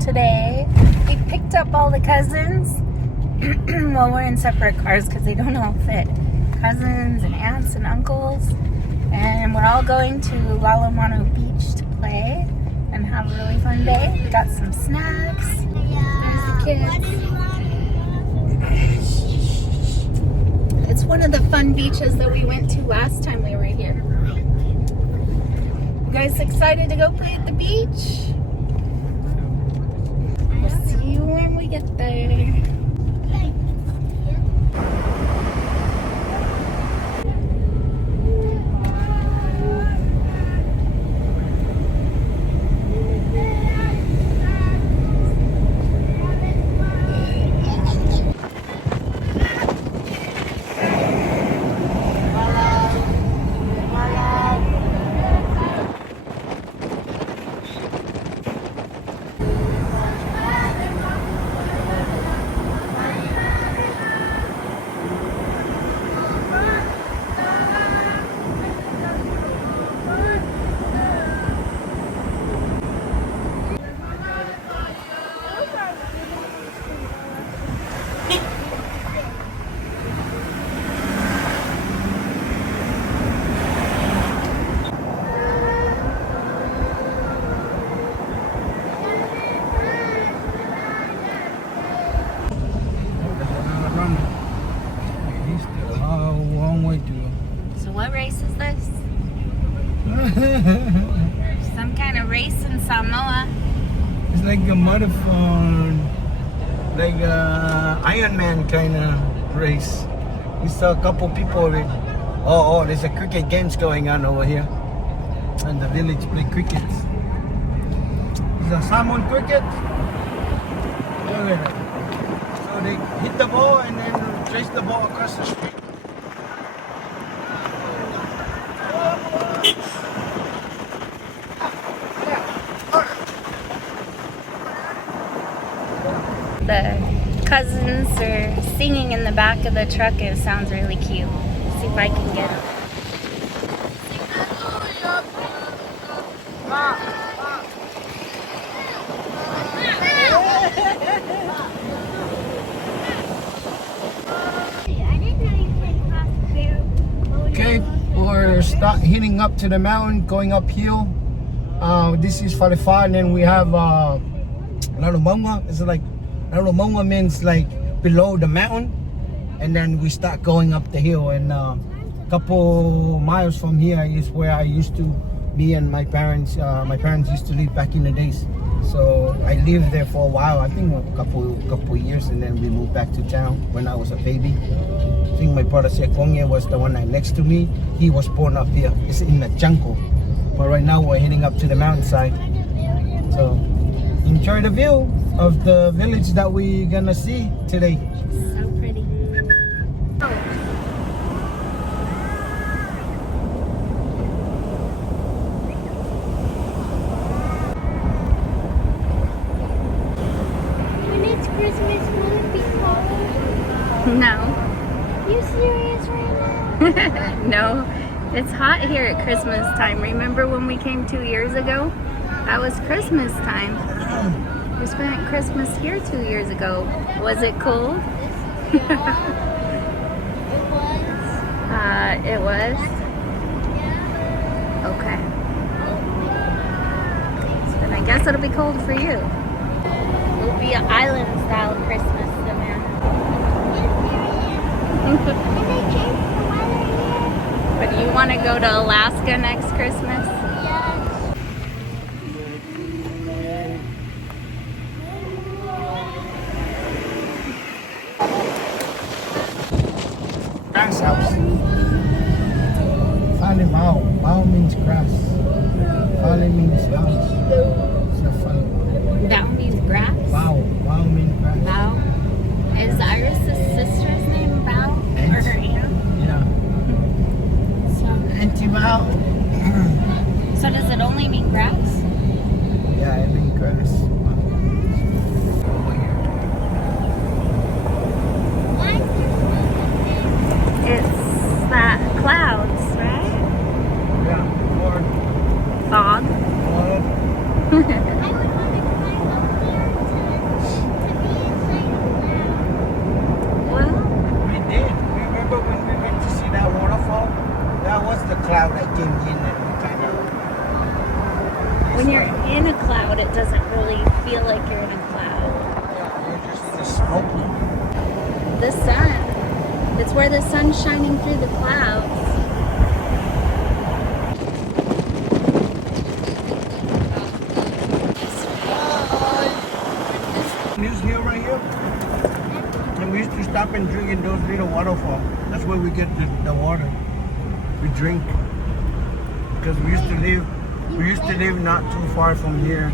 today. We picked up all the cousins. Well, we're in separate cars because they don't all fit. Cousins and aunts and uncles. And we're all going to Lalomanu Beach to play and have a really fun day. We got some snacks. There's the kids. It's one of the fun beaches that we went to last time we were here. You guys excited to go play at the beach? We'll see you when we get there. So what race is this? Some kind of race in Samoa. It's like a marathon, like a Ironman kind of race. We saw a couple people with, there's a cricket games going on over here. And the village play cricket. It's a Samoan cricket. Look at it. So they hit the ball and then chase the ball across the street. The cousins are singing in the back of the truck. It sounds really cute. See if I can get them. Okay, we're heading up to the mountain, going uphill. This is 45, and then we have Lalomanu. It's like Lalomanu means like below the mountain, and then we start going up the hill. And a couple miles from here is where I used to be, and my parents used to live back in the days. So I lived there for a while. I think a couple years, and then we moved back to town when I was a baby. I think my brother Sekonge was the one next to me. He was born up here. It's in the jungle. But right now we're heading up to the mountainside. So enjoy the view of the village that we're gonna see today. So pretty. When it's Christmas, will it be cold? No. You serious right now? No. It's hot here at Christmas time. Remember when we came 2 years ago? That was Christmas time. We spent Christmas here 2 years ago. Was it cold? It was. It was? Okay. Then I guess it'll be cold for you. It'll be an island style Christmas, Samantha. Did they change the weather here? But do you want to go to Alaska next Christmas? Yes. Grass house. Fale Mao. Mao means grass. Fale means house. So fale. That means grass? Mao. Mao means grass. Bao. Is Iris' sister's name Bao? Or her aunt? Yeah. So, Auntie Mao. so does it only mean grass? Yeah, I mean grass. It's that clouds, right? Yeah. Or it doesn't really feel like you're in a cloud. Yeah, you're just in the smoke. The sun. It's where the sun's shining through the clouds. This hill right here, and we used to stop and drink in those little waterfalls. That's where we get the water. We drink because we used to live not too far from here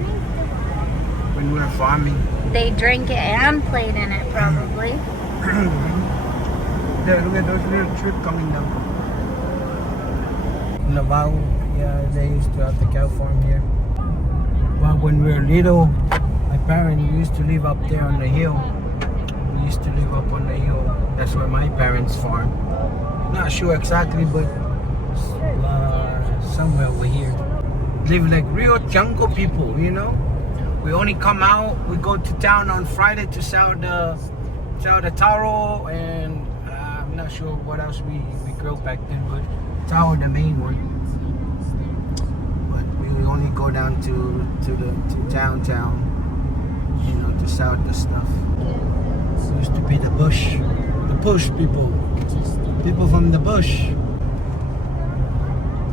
when we were farming. They drank it and played in it, probably. Yeah, look at those little trips coming down. Navajo, yeah, they used to have the cow farm here. But when we were little, my parents used to live up there on the hill. We used to live up on the hill. That's where my parents farm. Not sure exactly, but somewhere over here. Live like real jungle people, you know. We only come out. We go to town on Friday to sell the taro, and I'm not sure what else we grew back then, but taro the main one. But we only go down to town, you know, to sell the stuff. It used to be the bush people from the bush.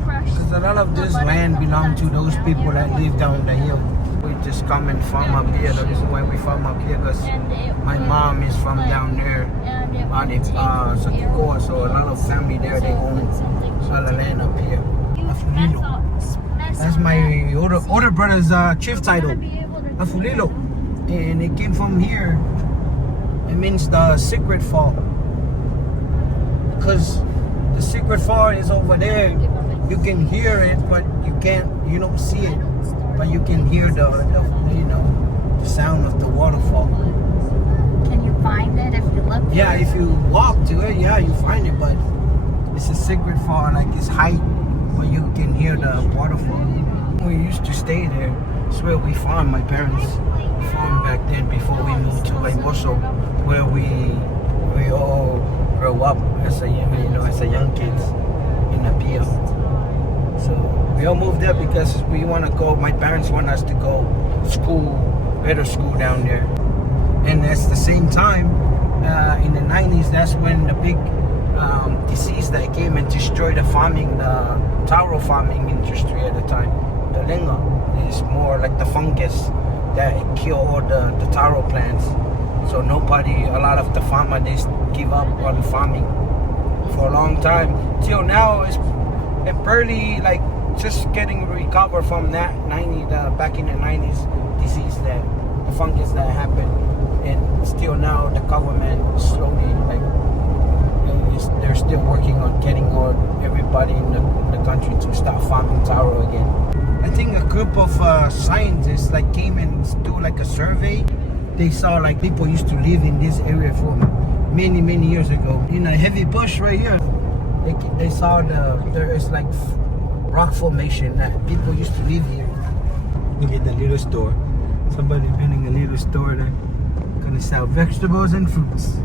Because a lot of this land belonged to those people that live down the hill. We just come and farm up here. The reason why we farm up here because my mom is from down there, Sakikoa, so a lot of family there, they own all the land up here. Afulilo. That's my older brother's chief title, Afulilo. And it came from here. It means the secret fall. Because the secret fall is over there. You can hear it, but you don't see it. But you can hear the sound of the waterfall. Can you find it if you look? Yeah, if you walk to it, yeah, you find it, but it's a secret fall, like it's height, but you can hear the waterfall. We used to stay there. It's where we farmed. My parents farmed back then before we moved to Laiboso, where we all grew up as a young kids in Apia. So we all moved there because we want to go. My parents want us to go school, better school down there. And at the same time, in the 90s, that's when the big disease that came and destroyed the taro farming industry at the time. The lenga is more like the fungus that kill all the taro plants. So a lot of the farmers, they give up on farming for a long time. Till now, it's barely like just getting recovered from that back in the 90s disease, that the fungus that happened. And still now the government slowly they're still working on getting everybody in the country to start farming taro again. I think a group of scientists came and do a survey. They saw people used to live in this area for many years ago. In a heavy bush right here, they saw there is rock formation that people used to live here. Look at the little store. Somebody's building a little store there. Gonna sell vegetables and fruits.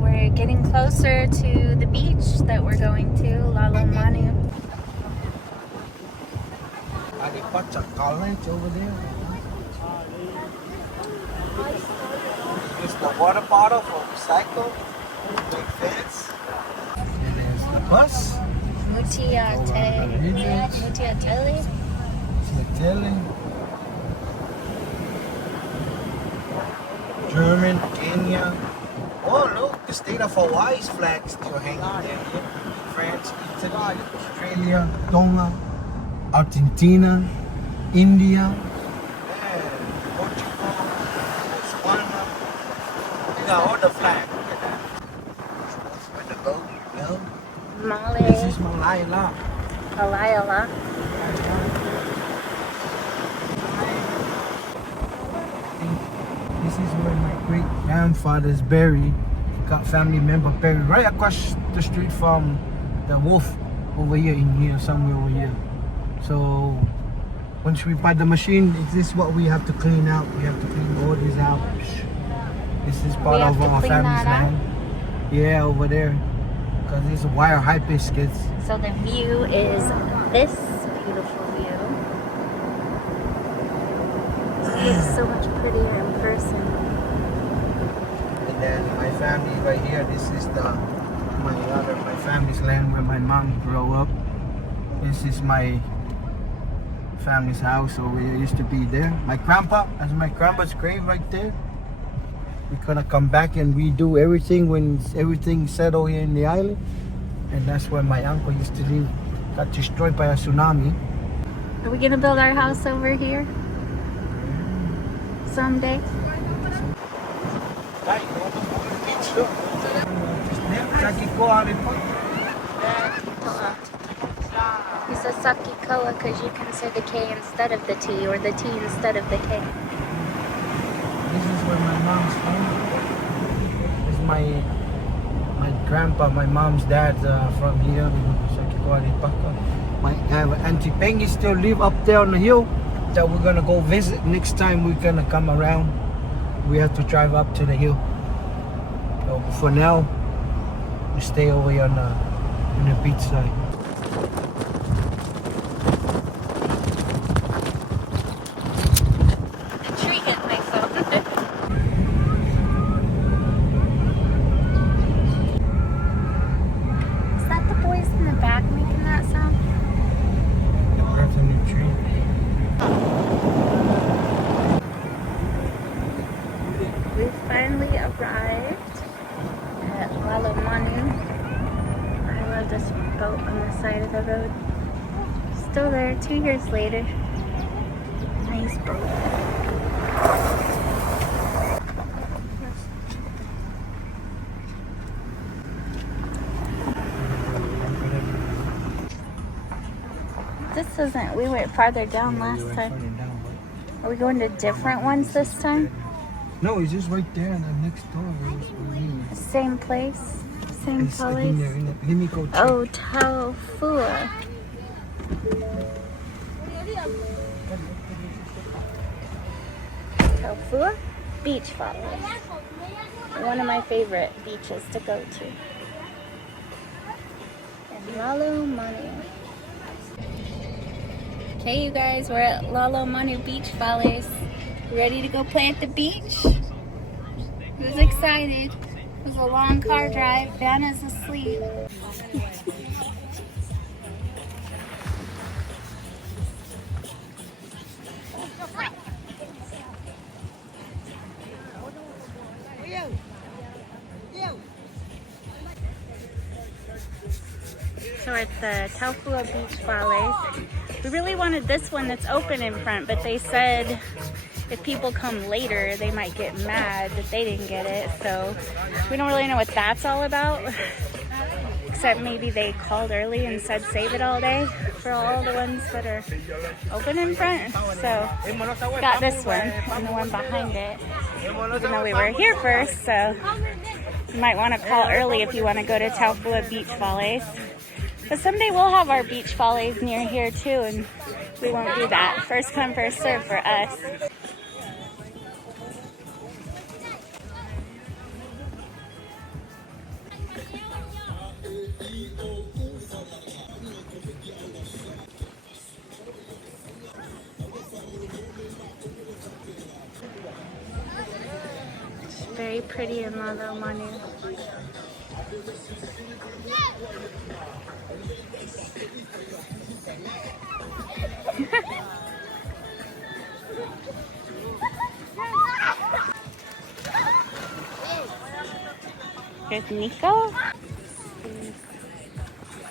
We're getting closer to the beach that we're going to, Lalomanu. Are they pots of college over there? It's the water bottle for recycle. Big fence. And there's the bus. Mutiatele. German, Kenya. Oh look, the state of Hawaii's flag still hanging there. France, Italy, Australia, Tonga, Argentina, India, and Portugal, Botswana. These are all the flags. Look at that. Where the boat? No. This is Malaila. Malaila. This is where my great grandfather's buried. Got family member buried right across the street from the wolf over here, somewhere over here. So once we buy the machine, this is what we have to clean out. We have to clean all this out. This is part of our family's land. Yeah, over there. Because it's a wire hibiscus. So the view is this beautiful view. looks so much prettier in person. And then my family right here. This is my family's land where my mom grew up. This is my family's house, so we used to be there. My grandpa's grave right there. We're gonna come back and redo everything when everything settled here in the island. And that's where my uncle used to live. Got destroyed by a tsunami. Are we gonna build our house over here someday? He says Sakikoa because you can say the K instead of the T or the T instead of the K. This is where my mom's from. This is my grandpa, my mom's dad from here. My Auntie Pengy still live up there on the hill that we're gonna go visit. Next time we're gonna come around, we have to drive up to the hill. So for now, we stay over here on the beach side. Tree hit my phone. Is that the boys in the back making that sound? That's a new tree. We finally arrived at Lalomanu. I love this boat on the side of the road. Still there 2 years later. Nice boat. This isn't, we went farther down last time. Are we going to different ones this time? No, it's just right there and next door. Same place? Same It's place? in there. Let me go check. Oh, Taufua. Taufua Beach Followers. One of my favorite beaches to go to. And Lalomanu. Okay, you guys, we're at Lalomanu Beach Followers. Ready to go play at the beach? Who's excited? It was a long car drive. Vanna's asleep. So we're at the Taufua Beach Followers. We really wanted this one that's open in front, but they said if people come later, they might get mad that they didn't get it. So we don't really know what that's all about. Except maybe they called early and said save it all day for all the ones that are open in front. So got this one and the one behind it. Even though we were here first, so you might want to call early if you want to go to Taufua Beach Followers. But someday we'll have our beach followers near here too, and we won't do that. First come, first serve for us. It's very pretty in Lalomanu. Here's Nico,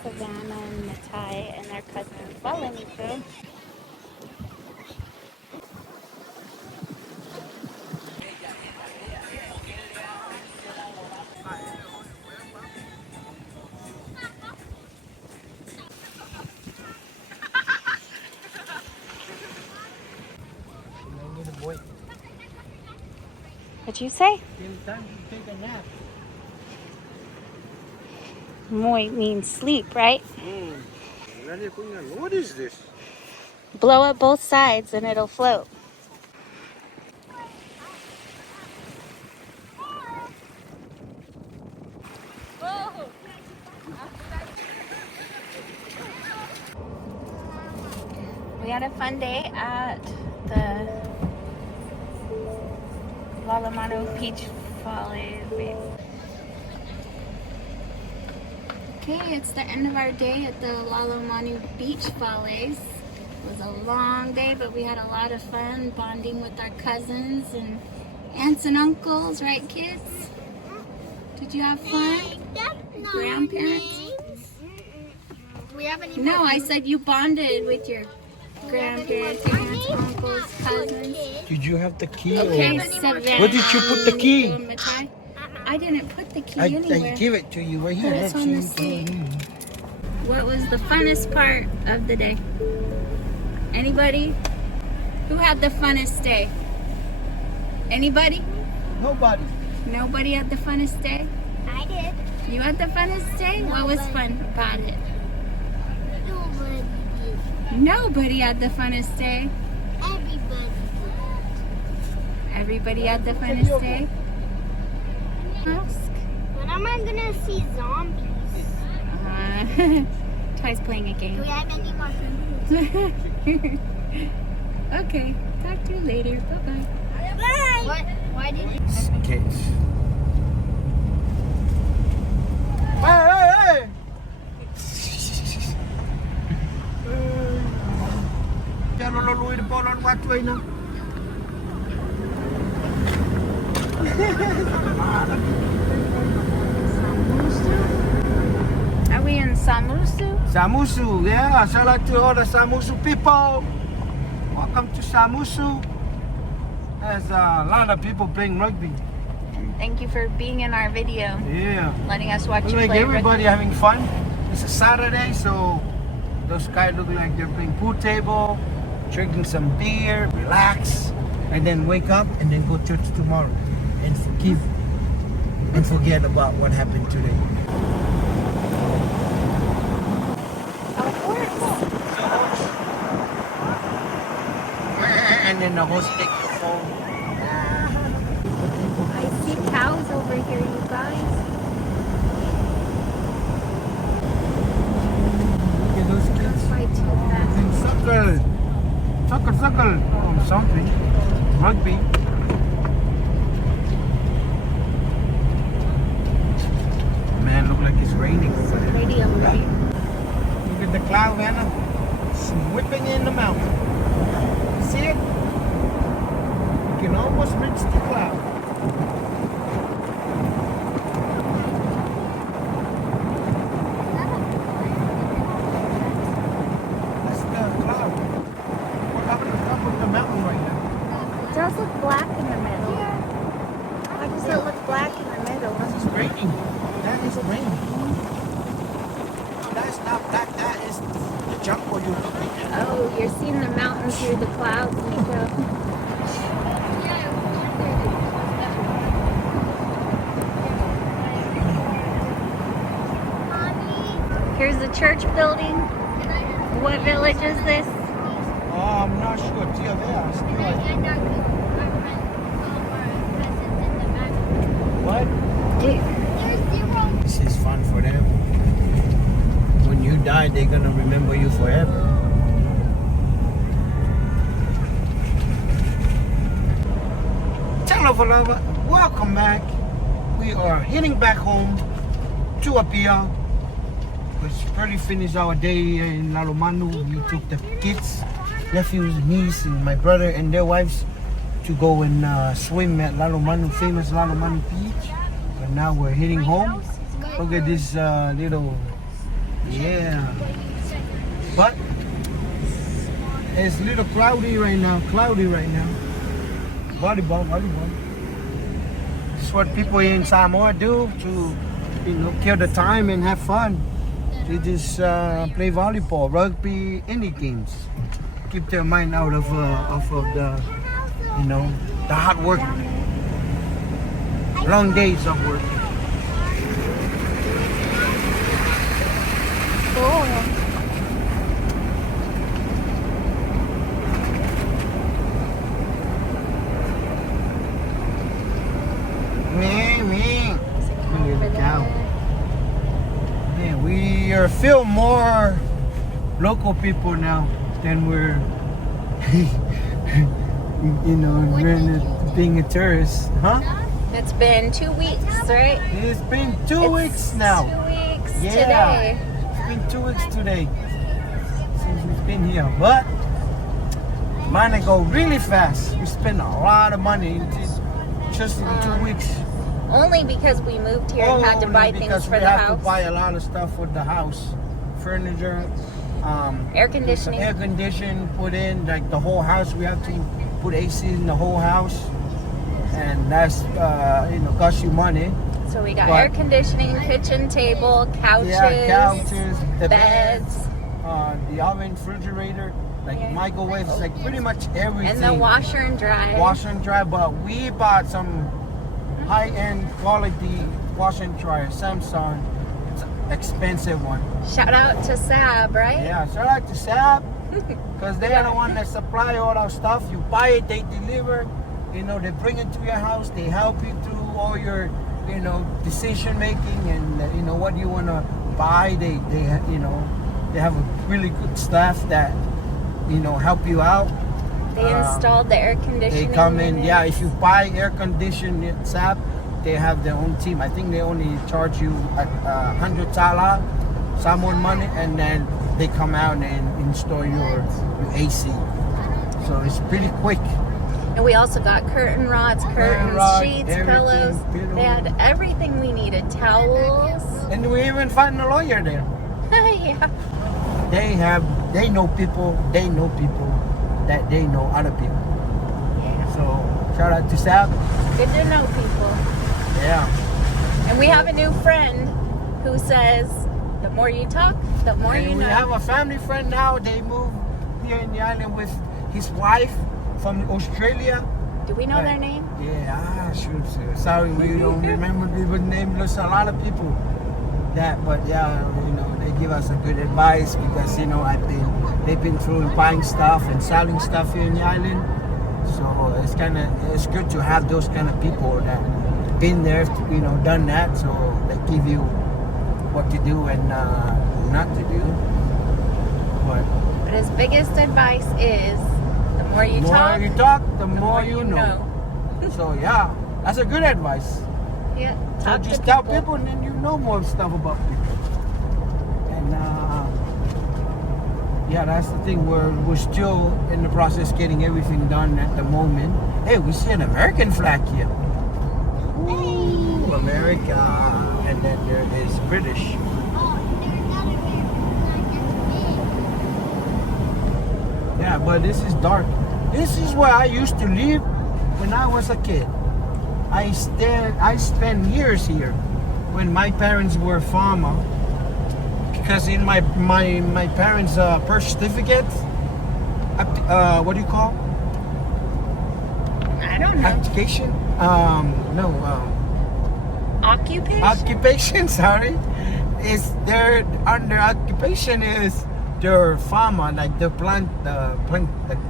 Savannah, and Natai, and their cousins. Follow Nico. What'd you say? Time to take a nap. Moi means sleep, right? What is this? Blow up both sides and it'll float. We had a fun day at the Lalomanu Beach Follies, babe. Okay, it's the end of our day at the Lalomanu Beach Follies. It was a long day, but we had a lot of fun bonding with our cousins and aunts and uncles, right, kids? Did you have fun? Grandparents? We have any No, I said you bonded with your grandparents, aunts, uncles, cousins. Did you have the key? Okay, or- Savannah. Where did you put the key? Matai? I didn't put the key I anywhere. give it to you right here. Put it Look, on the so seat. you can- What was the funnest part of the day? Anybody? Who had the funnest day? Anybody? Nobody. Nobody had the funnest day? I did. You had the funnest day? What was fun about it? Nobody did. Nobody had the funnest day. Everybody Everybody had the funnest day. Ask. did. When am I gonna see zombies? Ty's playing a Do game. we have any more food? Okay, talk to you later. Bye-bye. Bye. What? Why did you? Kids. Hey! Diyan na luluwi na po ng pathway na. Are we in Samusu? Samusu, yeah. Shout out to all the Samusu people. Welcome to Samusu. There's a lot of people playing rugby. And thank you for being in our video, Yeah. letting us watch Look you like play everybody rugby. having fun. It's a Saturday, so those guys look like they're playing pool table, drinking some beer, relax, and then wake up and then go to church tomorrow and forgive and forget about what happened today. Of course. And then the host takes the phone. I see cows over here, you guys. Look at those kids. Why too fast? Suckle. Or something. Rugby. Man, look like it's raining over there. Radio, right? Look at the cloud, Anna. It's whipping in the mountain. See it? You can almost reach the cloud. That's the cloud. We're up on the top of the mountain right now. It does look black in the middle. Why does it look black in the middle? It's raining. That is raining. That's not black. That is the jungle you're looking at. Oh, you're seeing the mountains through the clouds, Nico. Here's the church building. What village is this? Oh, I'm not sure. Tia, there. What? This is fun for them. When you die, they're gonna remember you forever. Hello, lover. Welcome back. We are heading back home to Apia. We've already finished our day in Lalomanu. We took the kids, nephews, niece, and my brother and their wives to go and swim at Lalomanu, famous Lalomanu Beach. But now we're heading home. Look at this little, yeah. But it's a little cloudy right now. Volleyball. This is what people in Samoa do to, kill the time and have fun. They just play volleyball, rugby, any games. Keep their mind out of the, the hard work, long days of work. Cool. Me. Look at the cow. Man, we feel more local people now than we're, we're in a being a tourist, huh? It's been 2 weeks, right? It's been 2 weeks now. 2 weeks Yeah. today. It's been 2 weeks today since we've been here, but mine go really fast. We spend a lot of money just in 2 weeks. Only because we moved here and had to buy things for the we have house. to buy a lot of stuff for the house, furniture, Air conditioning. air condition put in, like the whole house. We have to put AC in the whole house, and that's costs you money. So we got But- air conditioning, kitchen table, couches, couches, the beds, the oven, refrigerator, like Yeah. microwaves, like pretty much everything. and the washer and dryer. Washer and dryer, but we bought some high-end quality washer and dryer, Samsung. It's an expensive one. Shout out to Sab, right? Yeah, shout out to Sab, because they're the one that supply all our stuff. You buy it, they deliver. They bring it to your house. They help you through all your, decision making and what you want to buy. They have a really good staff that help you out. They installed the air They conditioning. come in. unit. Yeah, if you buy air conditioned SAP, they have their own team. I think they only charge you $100 Samoan money, and then they come out and install your AC. So it's pretty quick. And we also got curtain rods, curtains, rod, sheets, everything, pillows. pillow. They had everything we needed. Towels. And we even find a lawyer there. Yeah. They know people that they know other people. Yeah. So shout out to SAP. Good to know people. Yeah. And we have a new friend who says, the more you talk, the more And you we know. have a family friend now. They moved here in the island with his wife from Australia. Do we know Right. their name? Yeah, shoot. Sorry, we don't remember people's names. There's a lot of people but they give us a good advice because they've been through buying stuff and selling stuff here in the island. So it's good to have those kind of people that been there, done that. So they give you what to do and not to do. But his biggest advice is, the more you The more talk, you talk, the the more you know. So yeah, that's a good advice. Yeah. So Talk just to tell people, and then you know more stuff about people. And that's the thing. We're still in the process getting everything done at the moment. Hey, we see an American flag here. Ooh, America, and then there is British. Yeah, but this is dark. This is where I used to live when I was a kid. I spent years here when my parents were farmer, because in my parents' birth certificate, what do you call I don't know. application? Occupation? Occupation. Sorry, is their under occupation is their farmer, like the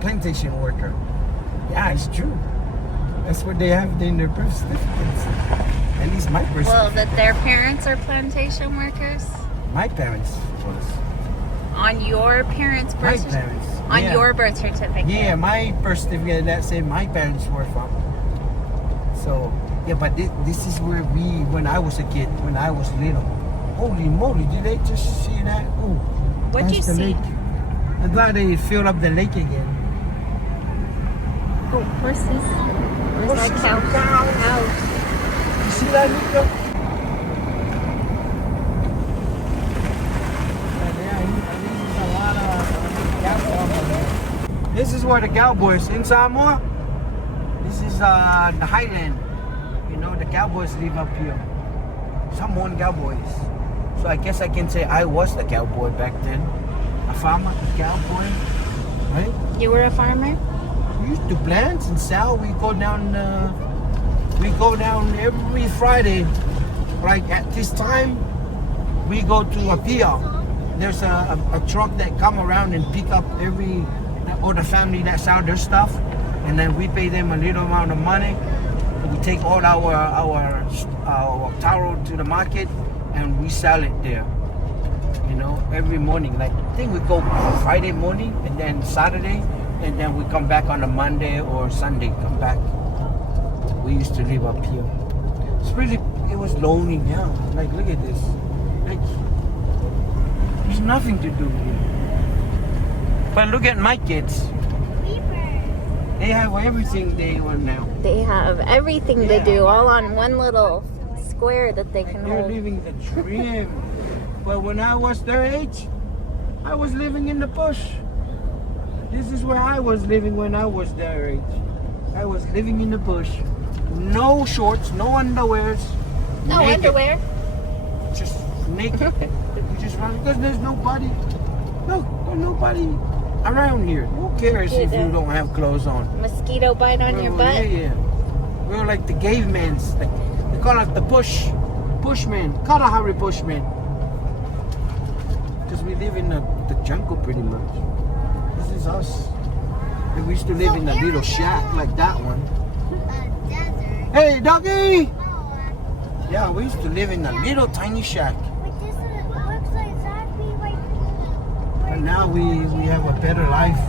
plantation worker. Yeah, it's true. That's what they have in their birth certificates. At least my birth Well, certificate. that their parents are plantation workers? My parents was. On your parents' My birth certificate? parents. On Yeah. your birth certificate? Yeah, my birth certificate that said my parents were from. So, yeah, but this is where when I was a kid, when I was little. Holy moly, did they just see that? Oh, What'd that's you the see? lake. I'm glad they filled up the lake again. Oh, horses. Where's that Horses cow? and cows. Cows. You see that, Nico? This is where the cowboys in Samoa. This is the highland. The cowboys live up here. Samoan cowboys. So I guess I can say I was the cowboy back then. A farmer, a cowboy, right? You were a farmer? We used to plant and sell. We go down every Friday. Like at this time, we go to a pier. There's a truck that come around and pick up all the family that sell their stuff, and then we pay them a little amount of money. We take all our taro to the market and we sell it there. Every morning. Like I think we go Friday morning and then Saturday, and then we come back on a Monday or Sunday. Come back. we used to live up here. It was lonely now. Like, look at this. Like, there's nothing to do here. But look at my kids. They have everything they want now. They have everything to Yeah. do all on one little square that they can They're hold. living the dream. But when I was their age, I was living in the bush. This is where I was living when I was their age. I was living in the bush. No shorts, no underwears. No naked. underwear. Just naked. You just run because there's nobody. No, there's nobody around here. Who cares if you don't have clothes on? Mosquito bite on your butt. Yeah. We're like the cavemans. Like, they call us the bushmen. Kalahari bushmen. Because we live in the jungle pretty much. This is us. And we used to live in a little shack like that one. Hey, doggy! Yeah, we used to live in a little tiny shack. But now we have a better life.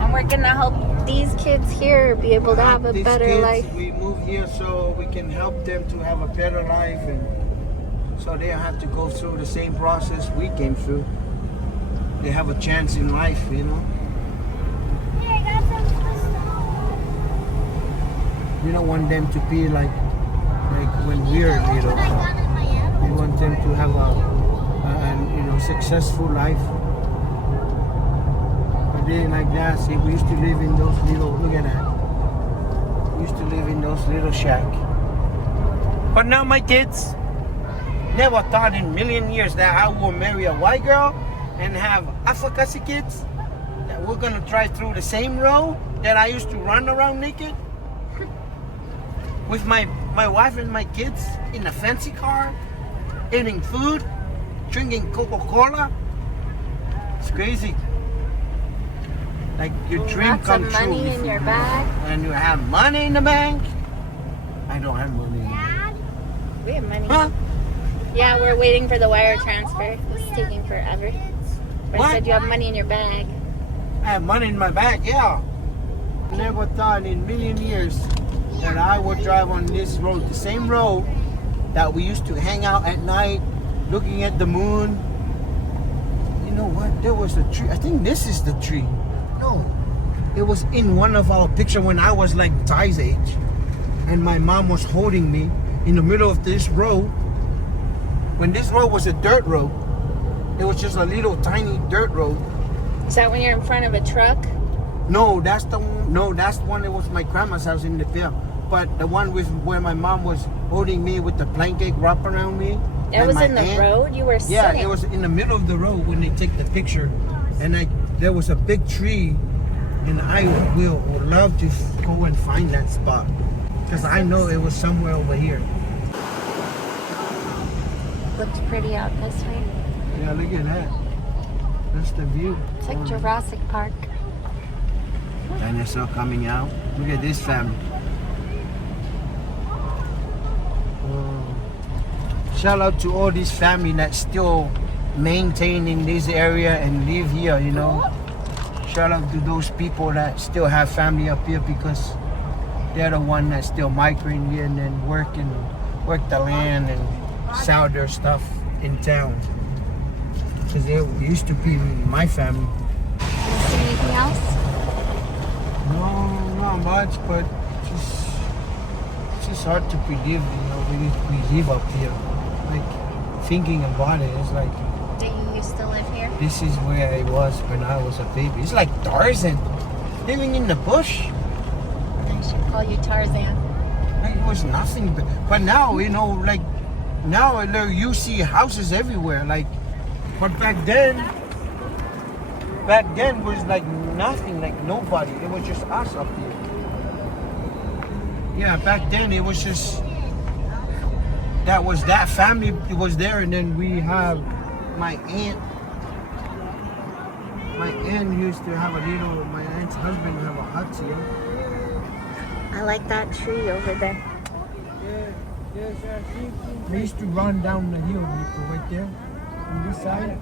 And we're gonna help these kids here be able to have a These better kids, life. We moved here so we can help them to have a better life, and so they don't have to go through the same process we came through. They have a chance in life, you know. We don't want them to be like when we're little. We want them to have a successful life. But they like that. See, we used to live in those little. Look at that. We used to live in those little shack. But now my kids never thought in a million years that I will marry a white girl and have Afakasi kids. That we're gonna drive through the same road that I used to run around naked. With my wife and my kids in a fancy car, eating food, drinking Coca-Cola. It's crazy. Like your dream Lots come of true. money in your bag. And you have money in the bank. I don't have money. We have money. Huh? Yeah, we're waiting for the wire transfer. It's taking forever. But What? I said you have money in your bag. I have money in my bag, yeah. Never thought in a million years that I would drive on this road, the same road that we used to hang out at night, looking at the moon. You know what? There was a tree. I think this is the tree. No, it was in one of our pictures when I was like Ty's age, and my mom was holding me in the middle of this road. When this road was a dirt road, it was just a little tiny dirt road. Is that when you're in front of a truck? No, that's the one. No, that's the one that was my grandma's house in the field. But the one with where my mom was holding me with the blanket wrapped around me. It was in the road? You were Yeah, sitting? it was in the middle of the road when they take the picture. And there was a big tree. And I would love to go and find that spot. Because I know it was somewhere over here. Looks pretty out this way. Yeah, look at that. That's the view. It's like Jurassic Park. Dinosaur coming out. Look at this family. Shout out to all this family that's still maintaining this area and live here, you know. Shout out to those people that still have family up here because they're the one that's still migrating here and then work the land and sell their stuff in town. Because they used to be my family. Anything else? No, not much, but it's just hard to believe, you know, we live up here. Like, thinking about it, it's like, That you used to live here? this is where I was when I was a baby. It's like Tarzan, living in the bush. I should call you Tarzan. Like, it was nothing, but now, you know, like, now you see houses everywhere, like, but back then was like nothing, like nobody. It was just us up here. Yeah, back then it was just that family was there, and then we have my aunt. My aunt used to have my aunt's husband have a hut here. I like that tree over there. We used to run down the hill, right there, on this side.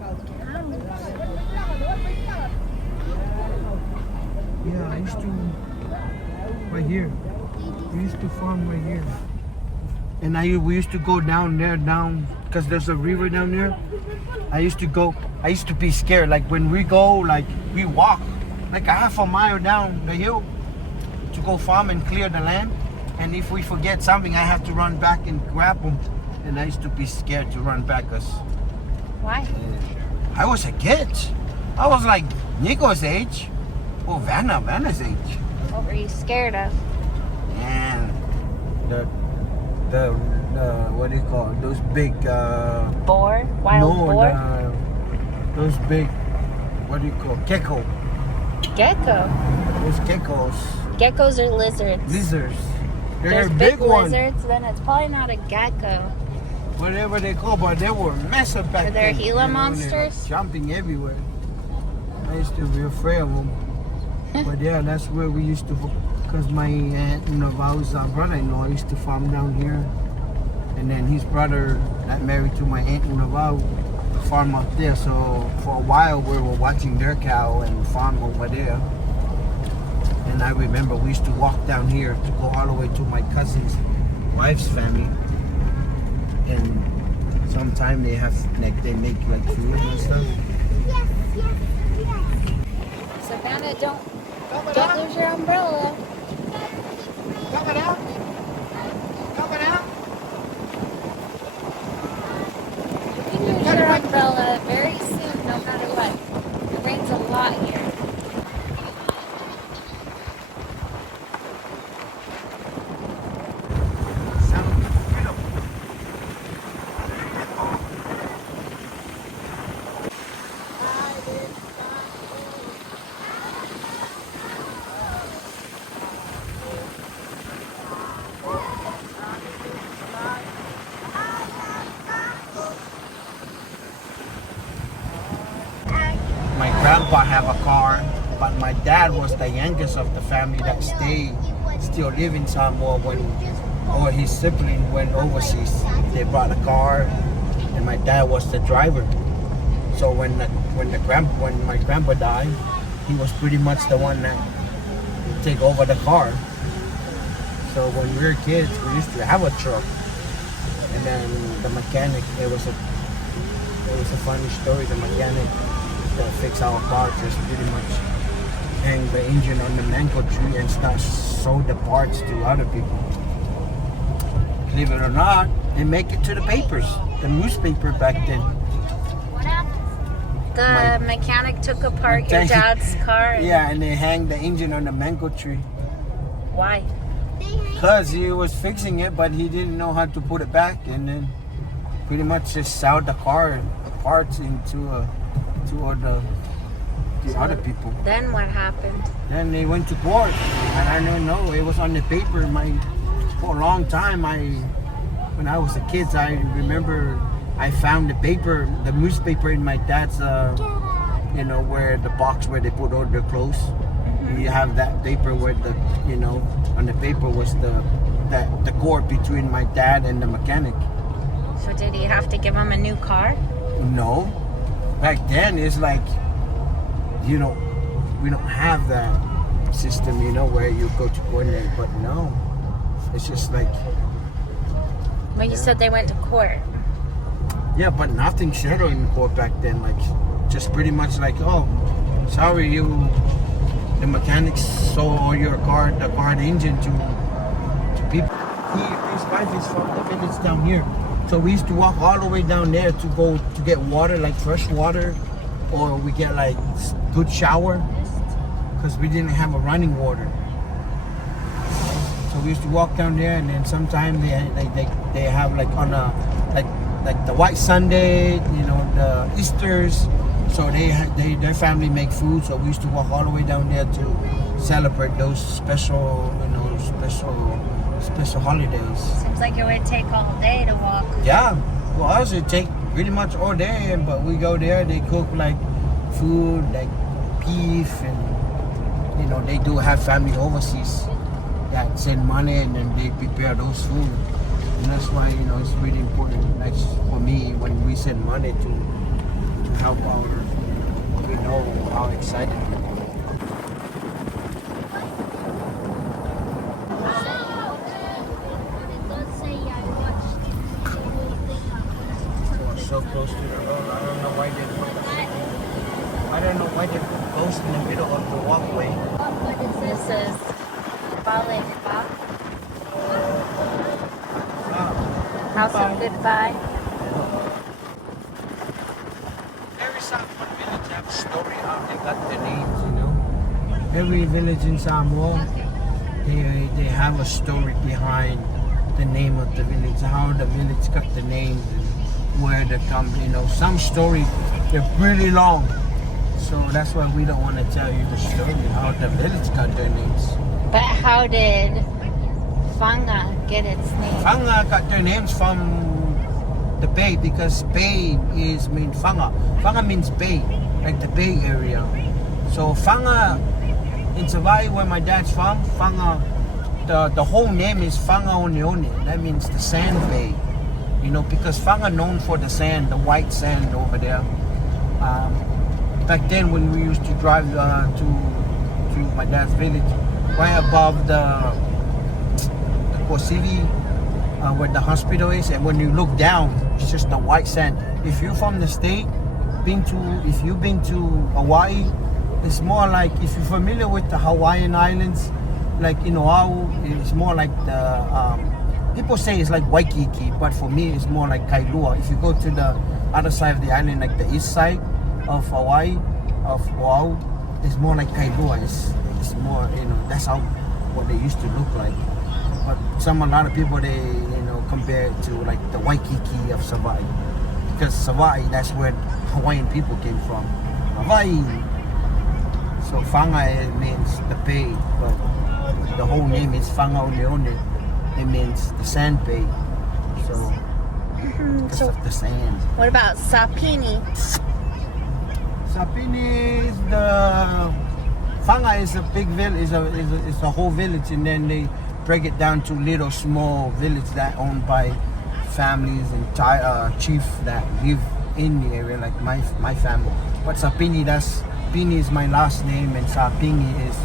Yeah, I used to, right here. We used to farm right here. And we used to go down there, because there's a river down there. I used to be scared. Like when we go, like we walk like a half a mile down the hill to go farm and clear the land. And if we forget something, I have to run back and grab them. And I used to be scared to run back because Why? I was a kid. I was like Nico's age or Vanna's age. What were you scared of? And the what do you call it? Those big Boar? Wild boar? Those big, what do you call it? Gecko. Gecko. Those geckos. Geckos are lizards. Lizards. They're There's a big one. lizards, then it's probably not a gecko. Whatever they call, but they were massive back Are there then. Gila and they were monsters? jumping everywhere. I used to be afraid of them. But yeah, that's where we used to, because my aunt Navao's brother-in-law used to farm down here. And then his brother got married to my aunt Navao, farm up there. So for a while we were watching their cow and farm over there. And I remember we used to walk down here to go all the way to my cousin's wife's family. And sometimes they have they make like food and stuff. Savannah, don't lose your umbrella. Coming out. Coming out. You can use your umbrella very soon, no matter what. It rains a lot here. My grandpa have a car, but my dad was the youngest of the family that still live in Samoa when, or his sibling went overseas. They brought a car, and my dad was the driver. So when my grandpa died, he was pretty much the one that take over the car. So when we were kids, we used to have a truck, and then the mechanic. It was a funny story. The mechanic that fix our car just pretty much hang the engine on the mango tree and start sold the parts to other people. Believe it or not, they make it to the papers, the newspaper back then. What happened? The mechanic took apart your dad's car. Yeah, and they hang the engine on the mango tree. Why? Because he was fixing it, but he didn't know how to put it back, and then pretty much just sold the car parts to other people. Then what happened? Then they went to court, and I don't know. It was on the paper. For a long time, when I was a kid, I remember I found the newspaper in my dad's, where the box where they put all their clothes. Mm-hmm. You have that paper where on the paper was the court between my dad and the mechanic. So did he have to give him a new car? No. Back then, it's like, we don't have that system, where you go to coordinate. But no, it's just like. Well, you said they went to court. Yeah, but nothing settled in court back then. Like, just pretty much like, oh, sorry, the mechanics sold your car, the engine to people. His wife is from the village down here. So we used to walk all the way down there to go to get water, like fresh water, or we get like good shower, because we didn't have a running water. So we used to walk down there, and then sometimes they have like on a like the White Sunday, the Easters. So their family make food. So we used to walk all the way down there to celebrate those special holidays. Seems like it would take all day to walk. Yeah, for us it take pretty much all day, but we go there, they cook like food, like beef, and they do have family overseas that send money, and then they prepare those food. And that's why, it's really important, like for me, when we send money to help we know how excited we are. close to the road. I don't know why they put ghosts in the middle of the walkway. This is Baleba, House of Goodbye. Every Samoan village have a story how they got their names, you know. Every village in Samoa, they have a story behind the name of the village, how the village got the name, and where they come, you know. Some stories, they're really long. So that's why we don't want to tell you the story, how the village got their names. But how did Fanga get its name? Fanga got their names from the bay, because bay means Fanga. Fanga means bay, like the bay area. So Fanga, in Savai, where my dad's from, Fanga, the whole name is Fanga Oneone. That means the sand bay. You know, because Fanga known for the sand, the white sand over there. Back then, when we used to drive to my dad's village, right above the Kosivi, where the hospital is, and when you look down, it's just the white sand. If you're from the state, if you've been to Hawaii, it's more like, if you're familiar with the Hawaiian Islands, like in Oahu, it's more like the people say it's like Waikiki, but for me, it's more like Kailua. If you go to the other side of the island, like the east side of Hawaii, of Oahu, it's more like Kailua. It's more, you know, that's how what they used to look like. But a lot of people, they, you know, compare it to like the Waikiki of Savai, because Savai, that's where Hawaiian people came from, Hawaii. So Fanga, it means the bay, but the whole name is Fanga Oleone. It means the sand bay. So because of the sand. What about Sapini? Sapini is the Fanga is a big village. It's a whole village, and then they break it down to little small villages that owned by families and chiefs that live in the area, like my family. But Sapini, Pini is my last name, and Sapini is,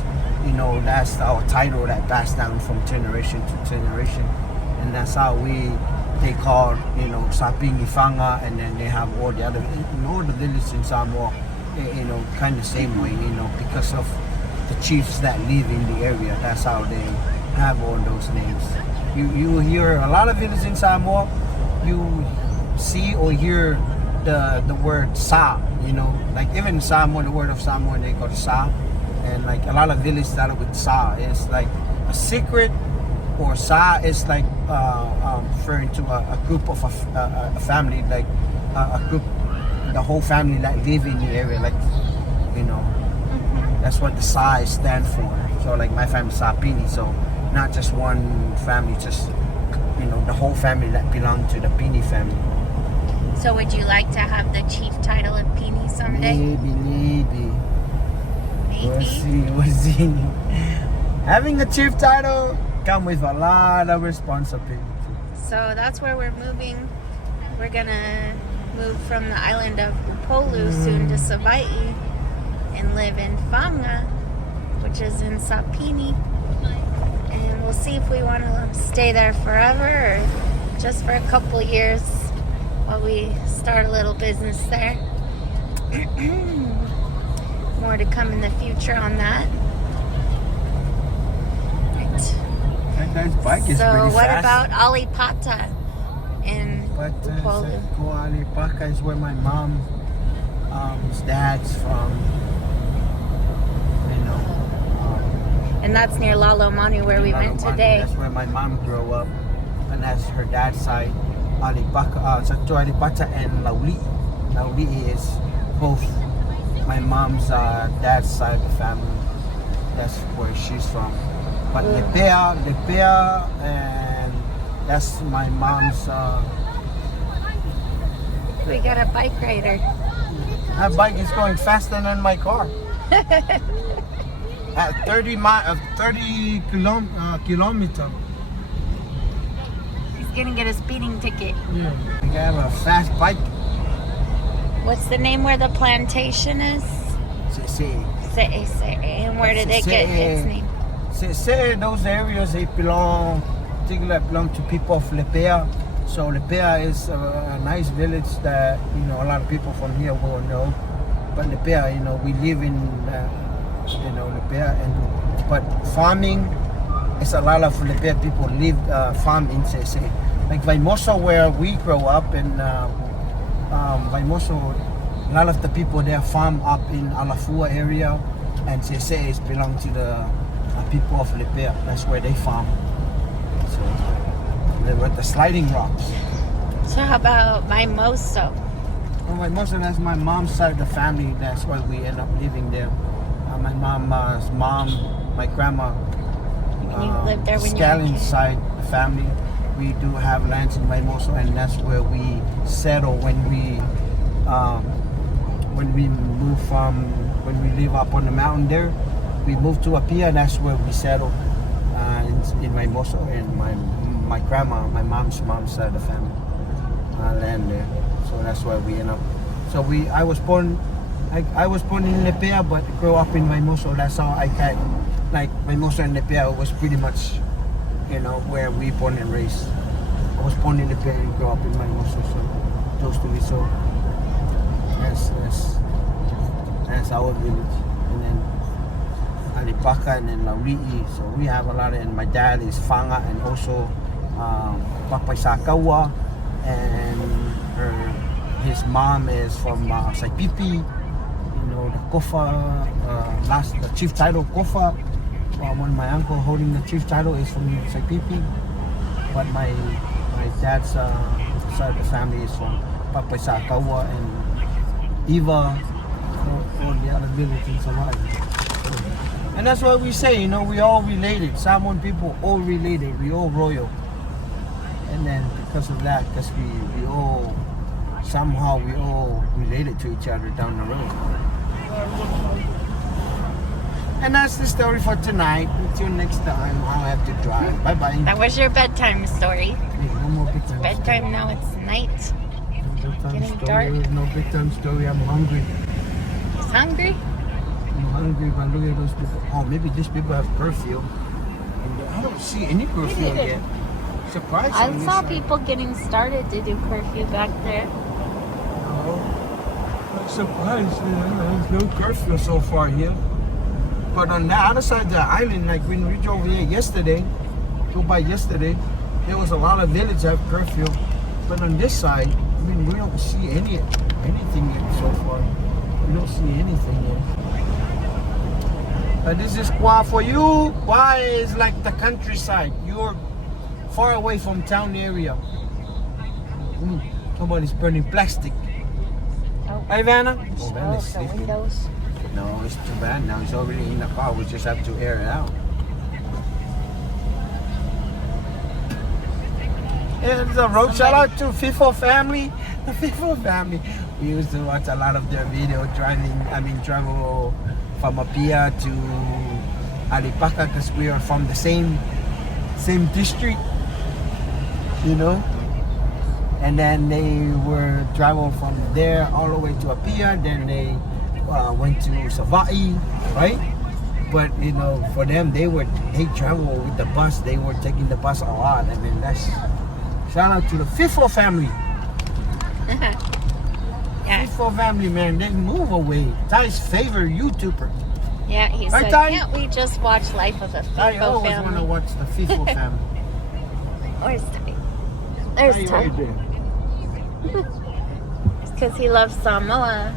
you know, that's our title that passed down from generation to generation, and that's how they call, you know, Sapini Fanga, and then they have all the other, all the villages in Samoa, you know, kind of same way, you know, because of the chiefs that live in the area. That's how they have all those names. You hear a lot of villages in Samoa, you see or hear the word Sa, you know, like even in Samoa, the word of Samoa, they call it Sa, and like a lot of villages started with Sa. It's like a secret, or Sa is like referring to a group of a family, like a group, the whole family that live in the area, like, you know, that's what the Sa stand for. So like my family Sapini, so not just one family, just, you know, the whole family that belong to the Pini family. So would you like to have the chief title of Pini someday? Maybe. We'll see. Having a chief title comes with a lot of responsibility. So that's where we're moving. We're gonna move from the island of Upolu soon to Savai and live in Fanga, which is in Sapini. And we'll see if we want to stay there forever or just for a couple years while we start a little business there. More to come in the future on that. Right. That guy's bike is So pretty what fast. about Alipata in Upolu? Alipaka is where my mom's dad's from. You know. And that's near Lalomanu where we went Lalomanu, today. That's where my mom grew up, and that's her dad's side. Alipaka, Satu Alipata and Lauli. Lauli is both my mom's dad's side of the family. That's where she's from. But Lepea, and that's my mom's. We got a bike rider. That bike is going faster than my car. At 30 kilometer. He's gonna get a speeding ticket. Yeah. We have a fast bike. What's the name where the plantation is? And where did it get its name? Those areas, they belong to people of Lepea. So Lepea is a nice village that a lot of people from here will know. But Lepea, we live in Lepea, but farming is a lot of Lepea people live farm in Sese. Like Vaimoso, where we grow up, and Vaimoso, a lot of the people there farm up in Alafua area, and Sese is belong to the people of Lepea. That's where they farm. So they were the sliding rocks. So how about Vaimoso? Most of that's my mom's side of the family. That's why we end up living there. My mom's mom, my grandma, You lived there when you were a Scallion's kid? side of the family. We do have lands in Vaimoso, and that's where we settle when we move from, when we live up on the mountain there. We move to Apia, that's where we settle in Vaimoso, and my grandma, my mom's side of the family, land there. So that's why we end up. So I was born in Lepea, but grew up in Vaimoso. That's how I got, like, Vaimoso and Lepea was pretty much, where we born and raised. I was born in Lepea and grew up in Vaimoso, so close to me. So that's our village. And then Alipaka and then Lauri'i. So we have a lot of, and my dad is Fanga and also Papaisakawa, and his mom is from Saipipi, the Kofa, the chief title Kofa. One of my uncle holding the chief title is from Saipipi, but my dad's side of the family is from Papaisakawa and Iva, all the other villages in Samoan. And that's what we say, we all related. Samoan people all related, we all royal. And then because of that, because we all related to each other down the road. And that's the story for tonight. Until next time, I'll have to drive. Bye bye. That was your bedtime story. No more big time Bedtime now, it's night. Getting dark. No big time story. I'm hungry. He's hungry? I'm hungry, but look at those people. Oh, maybe these people have curfew. And I don't see any curfew yet. Surprisingly. I saw people getting started to do curfew back there. I'm surprised. There's no curfew so far here. But on the other side of the island, like when we drove here yesterday, there was a lot of villages that have curfew. But on this side, we don't see anything yet so far. We don't see anything yet. But this is Kwa for you. Kwa is like the countryside. You're far away from town area. Somebody's burning plastic. Oh. Hi, Vanna. Oh, Vanna's the sleeping. windows. No, it's too bad now. It's already in the car. We just have to air it out. And it's a road shout out to FIFO family. The FIFO family. We used to watch a lot of their video travel from Apia to Alipaka because we are from the same district, And then they were travel from there all the way to Apia. Then they went to Savai'i, right? But for them, they travel with the bus. They were taking the bus a lot. I mean, that's shout out to the FIFO family. Yeah. FIFO family, man, they move away. Ty's favorite YouTuber. Yeah, he Right, said, Ty? can't we just watch Life of a I FIFO always want to family? watch the FIFO family. Where's Ty? There's Ty. Right there. It's because he loves Samoa.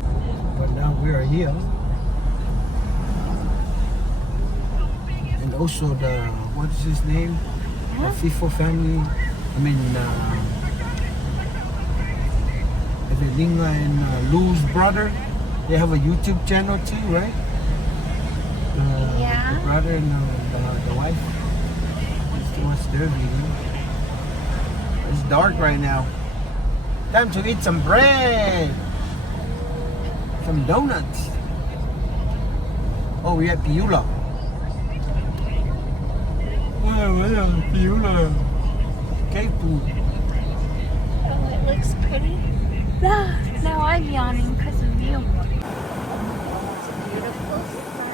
But now we are here. And also what is his name? Huh? The FIFO family. Evelinga and Lou's brother. They have a YouTube channel too, right? Yeah. The brother and the wife. Let's watch their video. It's dark right now. Time to eat some bread. Some donuts. Oh, we at Piula. Piula. Cave food. Oh, it looks pretty. Now I'm yawning because of you. It's a beautiful sunset.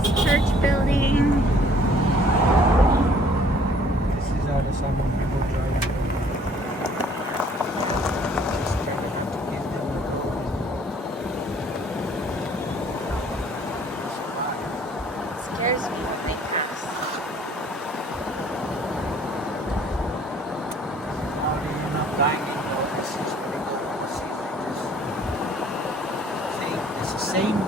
Yes, church building. This is how the Samoan people drive. Scares me when they pass. You're not dying in the overseas when they go overseas. It's the same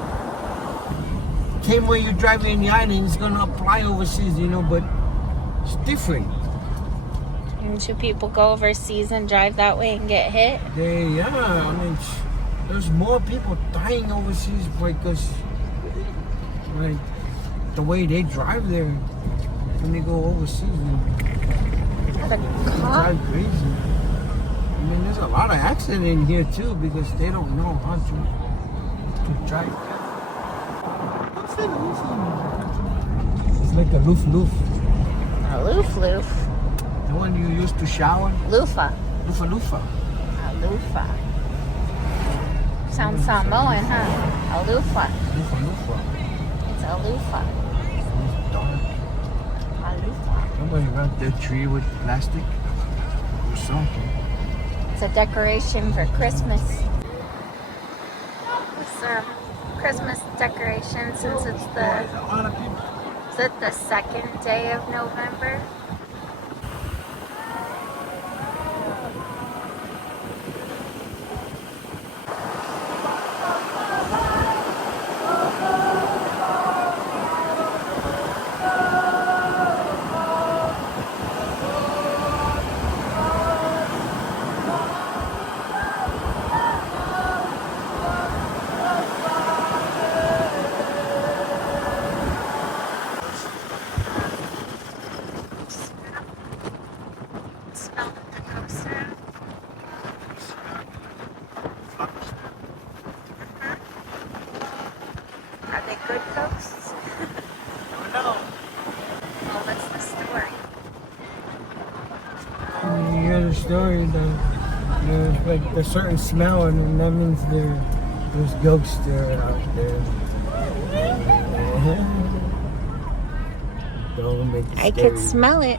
way you're driving in the island, it's gonna apply overseas, you know, but it's different. And should people go overseas and drive that way and get hit? I mean, there's more people dying overseas because, like, the way they drive there when they go overseas, The they cop? drive crazy. I mean, there's a lot of accident in here too because they don't know how to drive. What's that loof? It's like a loof. A loof. The one you use to shower. Loofah. Loofah. A loofah. Sounds Samoan, huh? A loofah. Loofah. It's a loofah. It's dark. A loofah. Somebody wrapped that tree with plastic or something. It's a decoration for Christmas. It's a Christmas decoration since it's A lot of people. is it the second day of November? Smell the coaster. Are they good ghosts? No. Well, what's the story? You hear the story that there's like a certain smell, and that means there's ghosts there out there. Don't make it I scary. could smell it.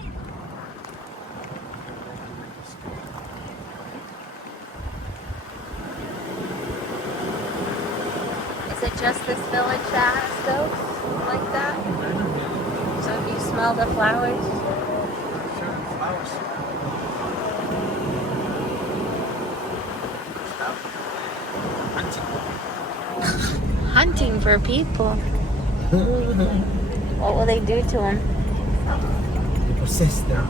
Is it just this village that has ghosts like that? So if you smell the flowers, Certain flowers. hunting for people. What will they do to them? They possess them.